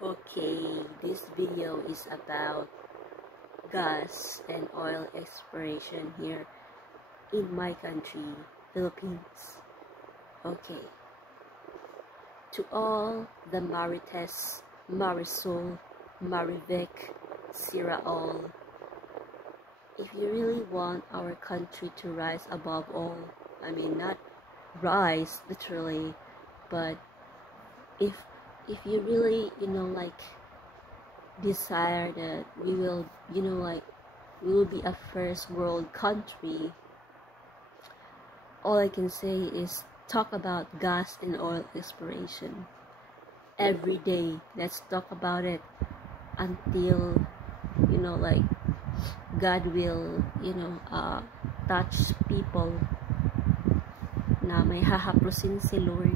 Okay, this video is about gas and oil exploration here in my country, Philippines. Okay, to all the Marites, Marisol, Marivic, Siraol, if you really want our country to rise above all, I mean not rise literally, but if you really desire that we will we will be a first world country, all I can say is talk about gas and oil exploration every day. Let's talk about it until God will touch people na may hahaplusin si Lord,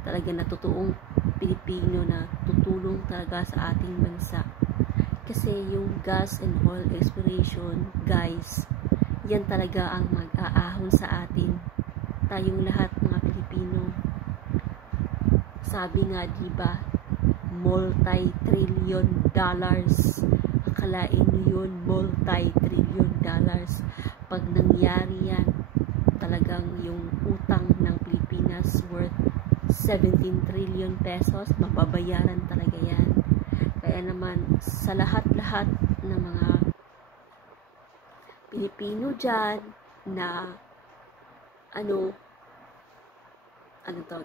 talaga na totoong Pilipino na tutulong talaga sa ating bansa. Kasi yung gas and oil exploration, guys, yan talaga ang mag-aahon sa atin, tayong lahat mga Pilipino. Sabi nga, diba, multi-trillion dollars. Akalain nyo yun, multi-trillion dollars. Pag nangyari yan, talagang yung utang ng Pilipinas worth 17 trillion pesos, mababayaran talaga yan. Kaya naman, sa lahat-lahat ng mga Pilipino dyan na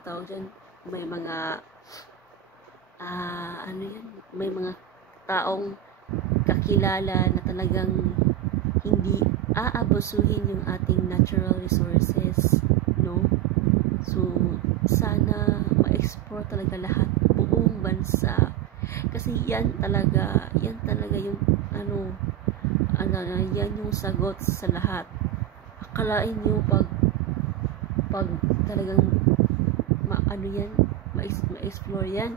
tawag dyan, may mga may mga taong kakilala na talagang hindi aabusuhin yung ating natural resources, no? So sana ma-explore talaga lahat, buong bansa, kasi yan talaga yung yan yung sagot sa lahat. Akalain nyo pag talagang ma-explore yan,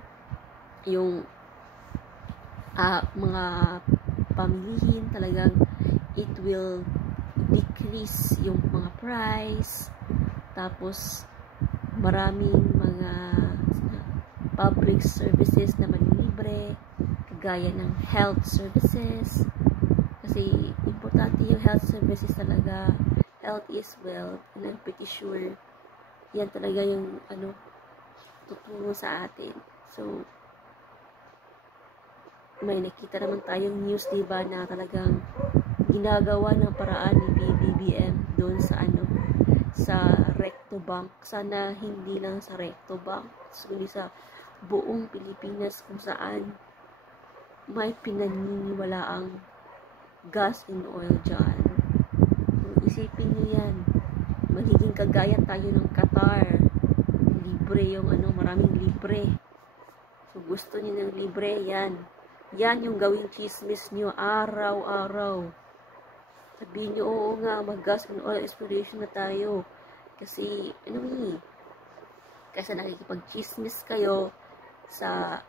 yung mga pamilihin, talagang it will decrease yung mga price, tapos maraming mga public services na manilibre, kagaya ng health services, kasi importante yung health services talaga. Health is wealth, and I'm pretty sure yan talaga yung tutulong sa atin. So may nakita naman tayong news, diba, na talagang ginagawa ng paraan ni PBBM doon sa sa Recto Bank. Sana hindi lang sa Recto Bank, kundi sa buong Pilipinas, kung saan may pinaniniwalaang gas and oil dyan. Isipin nyo yan, magiging kagaya tayo ng Qatar, libre yung maraming libre. So gusto nyo ng libre, yan yung gawing chismis nyo araw-araw. Sabihin nyo, oo nga, mag-gas and oil exploration na tayo. Kasi, kasi nakikipag-chismis kayo sa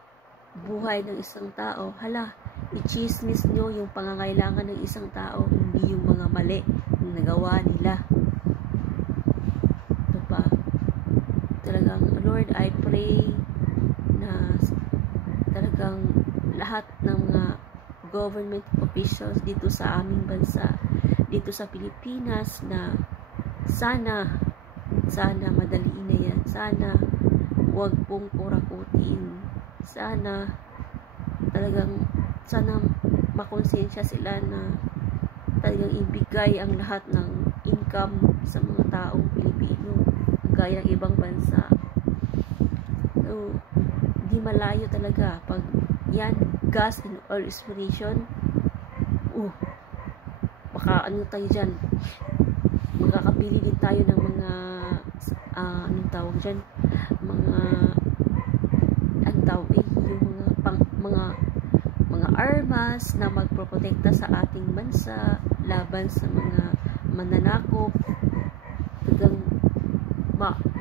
buhay ng isang tao. Hala, i-chismis nyo yung pangangailangan ng isang tao, hindi yung mga mali na nagawa nila. Ito pa, talagang, Lord, I pray na talagang lahat ng mga government officials dito sa aming bansa, dito sa Pilipinas, na sana madaliin na yan. Sana wag pong kurakutin. Sana makonsensya sila na talagang ibigay ang lahat ng income sa mga taong Pilipino, gaya ng ibang bansa. So di malayo talaga pag yan, gas and oil exploration, baka tayo dyan, makakabili din tayo ng mga tawag dyan, mga armas na magproprotekta sa ating bansa laban sa mga mananakop. Hanggang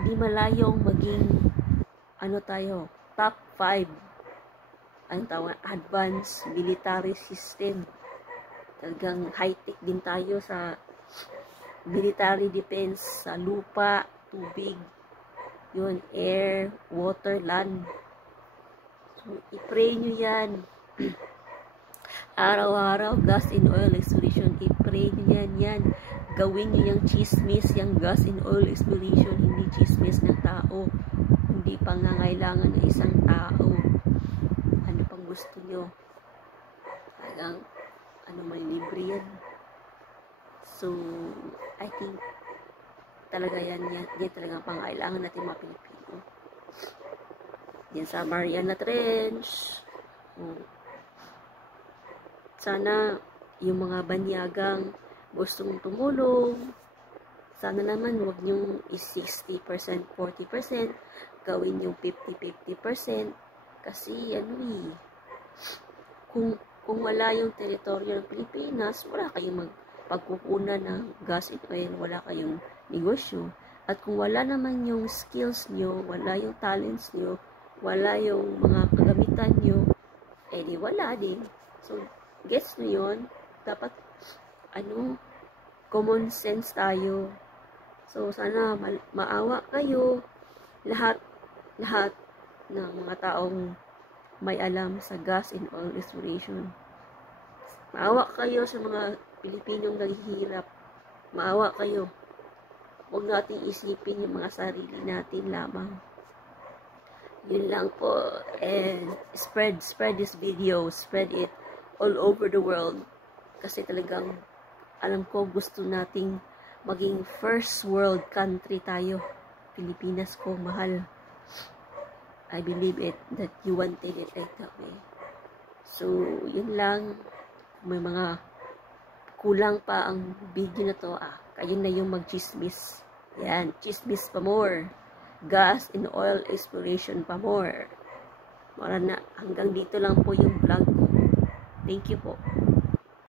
di malayong maging tayo, top 5 advanced military system. Talagang high-tech din tayo sa military defense, sa lupa, tubig, yun, air, water, land. I-pray nyo yan. Araw-araw, gas and oil exploration. I-pray nyo yan. Gawin nyo yung chismis, yung gas and oil exploration. Hindi chismis ng tao. Hindi pangangailangan ng isang tao. Ano pang gusto nyo? Talagang, may libre yan. So, I think, talaga yan talagang pangailangan natin mga Pilipino. Yan sa Mariana Trench. Sana yung mga banyagang gustong tumulong, sana naman wag nyong 60%, 40%, gawin yung 50-50%. Kasi kung wala yung teritoryo ng Pilipinas, wala kayong pagkukunan ng gas and oil, wala kayong negosyo. At kung wala naman yung skills nyo, wala yung talents nyo, wala yung mga kagamitan nyo, di wala din. So, gets nyo yun? Dapat, common sense tayo. So, sana maawa kayo, lahat ng mga taong may alam sa gas and oil exploration. Maawa kayo sa mga Pilipinong naghihirap. Maawa kayo. Huwag natin isipin yung mga sarili natin lamang. Yun lang po. And spread this video. Spread it all over the world. Kasi talagang alam ko gusto nating maging first world country tayo. Pilipinas ko, mahal. I believe it that you wanted it like that way. So, yun lang. May mga kulang pa ang video na to. Kayo na yung mag-chismis. Yan, chismis pa more. Gas and oil exploration pa more. Hanggang dito lang po yung vlog ko. Thank you po.